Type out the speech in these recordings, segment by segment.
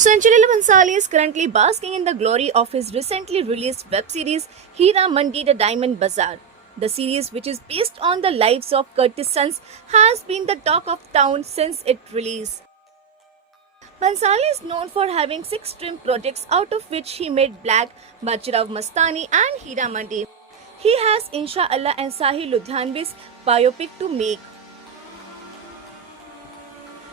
Sanjay Leela Bhansali is currently basking in the glory of his recently released web series Hira Mandi The Diamond Bazaar. The series, which is based on the lives of courtesans, has been the talk of town since its release. Bhansali is known for having 6 film projects, out of which he made Black, Bajirao Mastani and Hira Mandi. He has Insha Allah and Sahil Ludhianvi's biopic to make.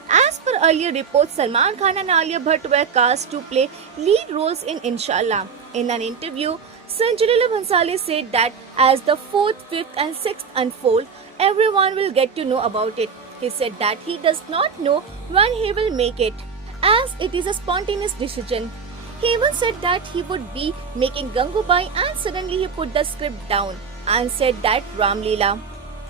As per earlier reports, Salman Khan and Alia Bhatt were cast to play lead roles in Inshallah. In an interview, Sanjay Leela Bhansali said that as the 4th, 5th and 6th unfold, everyone will get to know about it. He said that he does not know when he will make it, as it is a spontaneous decision. He even said that he would be making Gangubai and suddenly he put the script down and said that Ram Leela.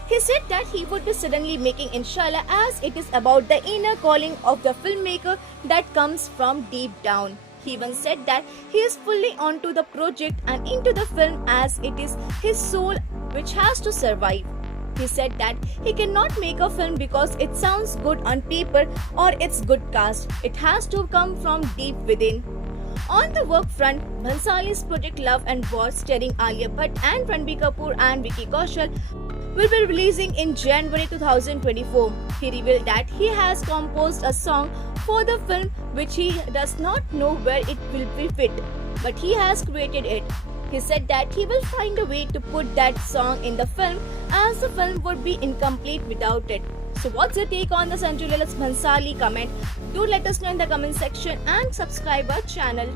He said that he would be suddenly making Inshallah, as it is about the inner calling of the filmmaker that comes from deep down. He even said that he is fully onto the project and into the film, as it is his soul which has to survive. He said that he cannot make a film because it sounds good on paper or it's good cast. It has to come from deep within. On the work front, Bhansali's project Love and War, starring Alia Bhatt and Ranbir Kapoor and Vicky Kaushal, will be releasing in January 2024. He revealed that he has composed a song for the film which he does not know where it will be fit, but he has created it. He said that he will find a way to put that song in the film, as the film would be incomplete without it. So what's your take on the Sanjay Leela Bhansali comment? Do let us know in the comment section and subscribe our channel.